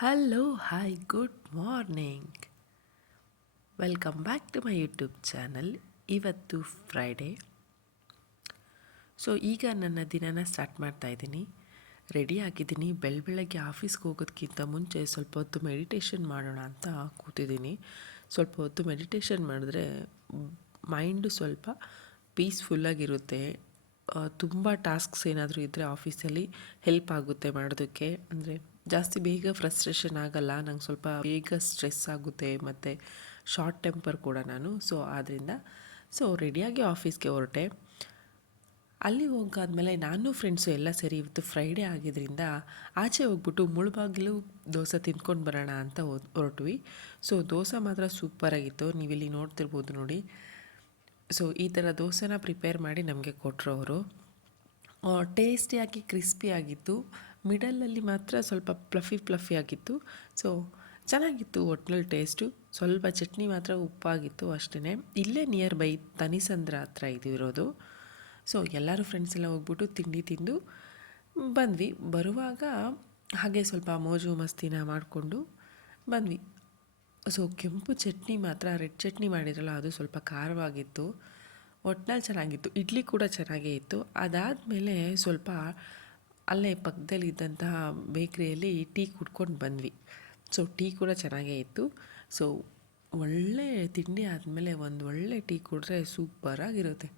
Hello hi good morning. Welcome back to my YouTube channel. ಇವತ್ತು Friday. So ಈಗ ನನ್ನ ದಿನನ start ಮಾಡ್ತಾ ಇದ್ದೀನಿ. ರೆಡಿ ಆಗಿದ್ದೀನಿ. ಬೆಳಗ್ಗೆ ಆಫೀಸ್ಗೆ ಹೋಗೋದಕ್ಕಿಂತ ಮುಂಚೆ ಸ್ವಲ್ಪ ಹೊತ್ತು ಮೆಡಿಟೇಷನ್ ಮಾಡೋಣ ಅಂತ ಕೂತಿದ್ದೀನಿ. ಸ್ವಲ್ಪ ಹೊತ್ತು ಮೆಡಿಟೇಷನ್ ಮಾಡಿದ್ರೆ ಮೈಂಡು ಸ್ವಲ್ಪ ಪೀಸ್ಫುಲ್ಲಾಗಿರುತ್ತೆ. ತುಂಬ ಟಾಸ್ಕ್ಸ್ ಏನಾದರೂ ಇದ್ದರೆ ಆಫೀಸಲ್ಲಿ ಹೆಲ್ಪ್ ಆಗುತ್ತೆ ಮಾಡೋದಕ್ಕೆ. ಅಂದರೆ ಜಾಸ್ತಿ ಬೇಗ ಫ್ರಸ್ಟ್ರೇಷನ್ ಆಗಲ್ಲ. ನಂಗೆ ಸ್ವಲ್ಪ ಬೇಗ ಸ್ಟ್ರೆಸ್ ಆಗುತ್ತೆ ಮತ್ತು ಶಾರ್ಟ್ ಟೆಂಪರ್ ಕೂಡ ನಾನು. ಸೊ ರೆಡಿಯಾಗಿ ಆಫೀಸ್ಗೆ ಹೊರಟೆ. ಅಲ್ಲಿ ಹೋಗಾದ್ಮೇಲೆ ನಾನು ಫ್ರೆಂಡ್ಸು ಎಲ್ಲ ಸೇರಿ ಇವತ್ತು ಫ್ರೈಡೇ ಆಗಿದ್ದರಿಂದ ಆಚೆ ಹೋಗ್ಬಿಟ್ಟು ಮುಳುಬಾಗಿಲು ದೋಸೆ ತಿಂದ್ಕೊಂಡು ಬರೋಣ ಅಂತ ಹೊರಟ್ವಿ. ಸೊ ದೋಸೆ ಮಾತ್ರ ಸೂಪರಾಗಿತ್ತು. ನೀವಿಲ್ಲಿ ನೋಡ್ತಿರ್ಬೋದು ನೋಡಿ. ಸೊ ಈ ಥರ ದೋಸೆನ ಪ್ರಿಪೇರ್ ಮಾಡಿ ನಮಗೆ ಕೊಟ್ಟರು ಅವರು. ಟೇಸ್ಟಿಯಾಗಿ ಕ್ರಿಸ್ಪಿಯಾಗಿತ್ತು. ಮಿಡಲಲ್ಲಿ ಮಾತ್ರ ಸ್ವಲ್ಪ ಫ್ಲಫಿ ಆಗಿತ್ತು. ಸೊ ಚೆನ್ನಾಗಿತ್ತು ಒಟ್ನಲ್ಲಿ ಟೇಸ್ಟು. ಸ್ವಲ್ಪ ಚಟ್ನಿ ಮಾತ್ರ ಉಪ್ಪಾಗಿತ್ತು ಅಷ್ಟೇ. ಇಲ್ಲೇ ನಿಯರ್ ಬೈ ತನಿಸಂದ್ರ ಹತ್ರ ಇದಿರೋದು. ಸೊ ಎಲ್ಲರೂ ಫ್ರೆಂಡ್ಸ್ ಎಲ್ಲ ಹೋಗ್ಬಿಟ್ಟು ತಿಂಡಿ ತಿಂದು ಬಂದ್ವಿ. ಬರುವಾಗ ಹಾಗೆ ಸ್ವಲ್ಪ ಮೋಜು ಮಸ್ತಿನ ಮಾಡಿಕೊಂಡು ಬಂದ್ವಿ. ಸೊ ಕೆಂಪು ಚಟ್ನಿ ಮಾತ್ರ, ರೆಡ್ ಚಟ್ನಿ ಮಾಡಿರಲ್ಲ, ಅದು ಸ್ವಲ್ಪ ಖಾರವಾಗಿತ್ತು. ಒಟ್ನಲ್ಲಿ ಚೆನ್ನಾಗಿತ್ತು. ಇಡ್ಲಿ ಕೂಡ ಚೆನ್ನಾಗೇ ಇತ್ತು. ಅದಾದಮೇಲೆ ಸ್ವಲ್ಪ ಅಲ್ಲೇ ಪಕ್ಕದಲ್ಲಿದ್ದಂತಹ ಬೇಕ್ರಿಯಲ್ಲಿ ಟೀ ಕುಡ್ಕೊಂಡು ಬಂದ್ವಿ. ಸೊ ಟೀ ಕೂಡ ಚೆನ್ನಾಗೇ ಇತ್ತು. ಸೊ ಒಳ್ಳೆ ತಿಂಡಿ ಆದಮೇಲೆ ಒಂದು ಒಳ್ಳೆ ಟೀ ಕುಡಿದ್ರೆ ಸೂಪರಾಗಿರುತ್ತೆ.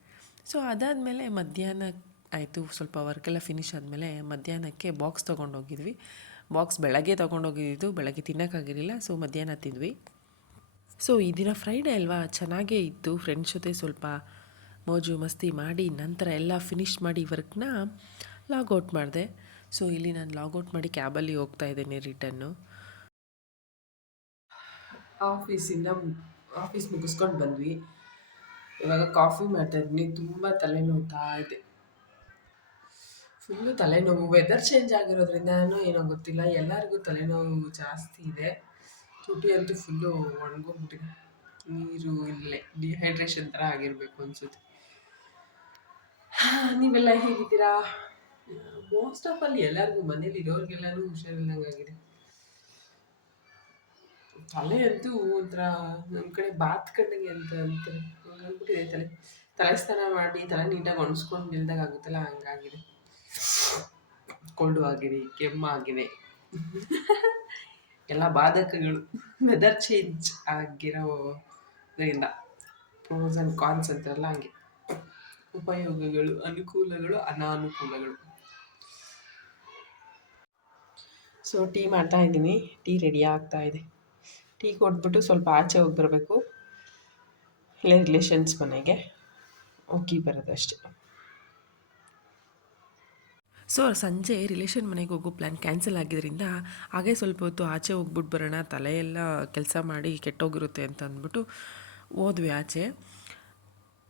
ಸೊ ಅದಾದಮೇಲೆ ಮಧ್ಯಾಹ್ನ ಆಯಿತು. ಸ್ವಲ್ಪ ವರ್ಕೆಲ್ಲ ಫಿನಿಶ್ ಆದಮೇಲೆ ಮಧ್ಯಾಹ್ನಕ್ಕೆ ಬಾಕ್ಸ್ ತೊಗೊಂಡೋಗಿದ್ವಿ. ಬಾಕ್ಸ್ ಬೆಳಗ್ಗೆ ತೊಗೊಂಡೋಗಿದ್ದು, ಬೆಳಗ್ಗೆ ತಿನ್ನೋಕ್ಕಾಗಿರಲಿಲ್ಲ. ಸೊ ಮಧ್ಯಾಹ್ನ ತಿಂದ್ವಿ. ಸೊ ಈ ದಿನ ಫ್ರೈಡೇ ಅಲ್ವಾ, ಚೆನ್ನಾಗೇ ಇತ್ತು. ಫ್ರೆಂಡ್ಸ್ ಜೊತೆ ಸ್ವಲ್ಪ ಮೋಜು ಮಸ್ತಿ ಮಾಡಿ ನಂತರ ಎಲ್ಲ ಫಿನಿಷ್ ಮಾಡಿ ವರ್ಕ್ನ ಲಾಗೌಟ್ ಮಾಡಿದೆ. ಸೊ ಇಲ್ಲಿ ನಾನು ಲಾಗೌಟ್ ಮಾಡಿ ಕ್ಯಾಬಲ್ಲಿ ಹೋಗ್ತಾ ಇದ್ದೇನೆ ರಿಟರ್ನು. ಆಫೀಸ್ ಮುಗಿಸ್ಕೊಂಡು ಬಂದ್ವಿ. ಇವಾಗ ಕಾಫಿ ಮಾಡ್ತಾ ಇದ್ದೀನಿ. ತುಂಬ ತಲೆನೋವ್ತಾ ಇದೆ. ಫುಲ್ಲು ತಲೆನೋವು. ವೆದರ್ ಚೇಂಜ್ ಆಗಿರೋದ್ರಿಂದನೂ ಏನೋ ಗೊತ್ತಿಲ್ಲ, ಎಲ್ಲರಿಗೂ ತಲೆನೋವು ಜಾಸ್ತಿ ಇದೆ. ತುಟಿ ಅಂತೂ ಫುಲ್ಲು ಒಣಗೋಗ್ಬಿಟ್ಟಿದೆ. ನೀರು ಇಲ್ಲೇ ಡಿಹೈಡ್ರೇಷನ್ ಥರ ಆಗಿರಬೇಕು ಅನಿಸುತ್ತೆ. ನೀವೆಲ್ಲ ಹೇಗಿದ್ದೀರಾ? ಮೋಸ್ಟ್ ಆಫ್ ಅಲ್ಲಿ ಎಲ್ಲರಿಗೂ, ಮನೇಲಿ ಇರೋರಿಗೆಲ್ಲರೂ ಹುಷಾರಿಲ್ದಂಗೆ ಆಗಿದೆ. ತಲೆ ಅಂತೂ ಒಂಥರ ನಮ್ಮ ಕಡೆ ಬಾತ್ ಕಂಡಂಗೆ ಅಂತ ಅಂತಾರೆ, ಹಂಗಾಗ್ಬಿಟ್ಟಿದೆ. ತಲೆ ಸ್ನಾನ ಮಾಡಿ ತಲೆ ನೀಟಾಗಿ ಒಣಸ್ಕೊಂಡು ನಿಲ್ದಾಗ ಆಗುತ್ತಲ್ಲ, ಹಂಗಾಗಿದೆ. ಕೊಂಡು ಆಗಿದೆ, ಕೆಮ್ಮಾಗಿದೆ. ಎಲ್ಲ ಬಾಧಕಗಳು ವೆದರ್ ಚೇಂಜ್ ಆಗಿರೋದ್ರಿಂದ. ಪ್ರೋಸ್ ಆ್ಯಂಡ್ ಕಾನ್ಸ್ ಅಂತಾರಲ್ಲ ಹಂಗೆ. ಉಪಯೋಗಗಳು, ಅನುಕೂಲಗಳು, ಅನಾನುಕೂಲಗಳು. ಸೊ ಟೀ ಮಾಡ್ತಾ ಇದ್ದೀನಿ. ಟೀ ರೆಡಿ ಆಗ್ತಾ ಇದೆ. ಟೀ ಕೊಟ್ಬಿಟ್ಟು ಸ್ವಲ್ಪ ಆಚೆ ಹೋಗಿ ಬರಬೇಕು. ಇಲ್ಲೇ ರಿಲೇಷನ್ಸ್ ಮನೆಗೆ ಹೋಗಿ ಬರೋದಷ್ಟೇ. ಸೊ ಸಂಜೆ ರಿಲೇಷನ್ ಮನೆಗೆ ಹೋಗೋ ಪ್ಲ್ಯಾನ್ ಕ್ಯಾನ್ಸಲ್ ಆಗಿದ್ದರಿಂದ ಹಾಗೆ ಸ್ವಲ್ಪ ಹೊತ್ತು ಆಚೆ ಹೋಗ್ಬಿಟ್ಟು ಬರೋಣ, ತಲೆಯೆಲ್ಲ ಕೆಲಸ ಮಾಡಿ ಕೆಟ್ಟೋಗಿರುತ್ತೆ ಅಂತ ಅಂದ್ಬಿಟ್ಟು ಹೋದ್ವಿ ಆಚೆ.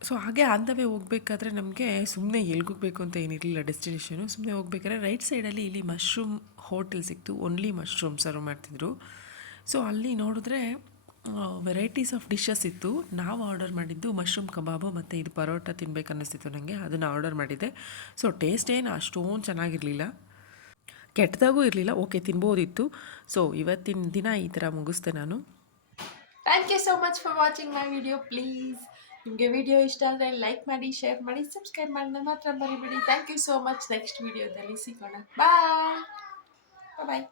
ಸೊ ಹಾಗೆ ಆನ್ ದ ವೇ ಹೋಗ್ಬೇಕಾದ್ರೆ ನಮಗೆ ಸುಮ್ಮನೆ ಎಲ್ಗೋಗ್ಬೇಕು ಅಂತ ಏನಿರಲಿಲ್ಲ ಡೆಸ್ಟಿನೇಷನು. ಸುಮ್ಮನೆ ಹೋಗ್ಬೇಕಾದ್ರೆ ರೈಟ್ ಸೈಡಲ್ಲಿ ಇಲ್ಲಿ ಮಶ್ರೂಮ್ ಹೋಟೆಲ್ ಸಿಕ್ತು. ಓನ್ಲಿ ಮಶ್ರೂಮ್ ಸರ್ವ್ ಮಾಡ್ತಿದ್ರು. ಸೊ ಅಲ್ಲಿ ನೋಡಿದ್ರೆ ವೆರೈಟೀಸ್ ಆಫ್ ಡಿಶಸ್ ಇತ್ತು. ನಾವು ಆರ್ಡರ್ ಮಾಡಿದ್ದು ಮಶ್ರೂಮ್ ಕಬಾಬು ಮತ್ತು ಇದು ಪರೋಟ ತಿನ್ಬೇಕು ಅನ್ನಿಸ್ತಿತ್ತು ನನಗೆ. ಅದನ್ನು ಆರ್ಡರ್ ಮಾಡಿದ್ದೆ. ಸೊ ಟೇಸ್ಟ್ ಏನು ಅಷ್ಟೊಂದು ಚೆನ್ನಾಗಿರಲಿಲ್ಲ, ಕೆಟ್ಟದಾಗೂ ಇರಲಿಲ್ಲ. ಓಕೆ, ತಿನ್ಬೋದಿತ್ತು. ಸೊ ಇವತ್ತಿನ ದಿನ ಈ ಥರ ಮುಗಿಸ್ದೆ ನಾನು. Thank you so much for watching my video. Please ನಿಮಗೆ ವಿಡಿಯೋ ಇಷ್ಟ ಆದರೆ ಲೈಕ್ ಮಾಡಿ, ಶೇರ್ ಮಾಡಿ, ಸಬ್ಸ್ಕ್ರೈಬ್ ಮಾಡೋಣ ಮಾತ್ರ ಮರಿಬೇಡಿ. Thank you so much. Next ವಿಡಿಯೋದಲ್ಲಿ ಸಿಗೋಣ. ಬಾಯ್ ಬಾಯ್.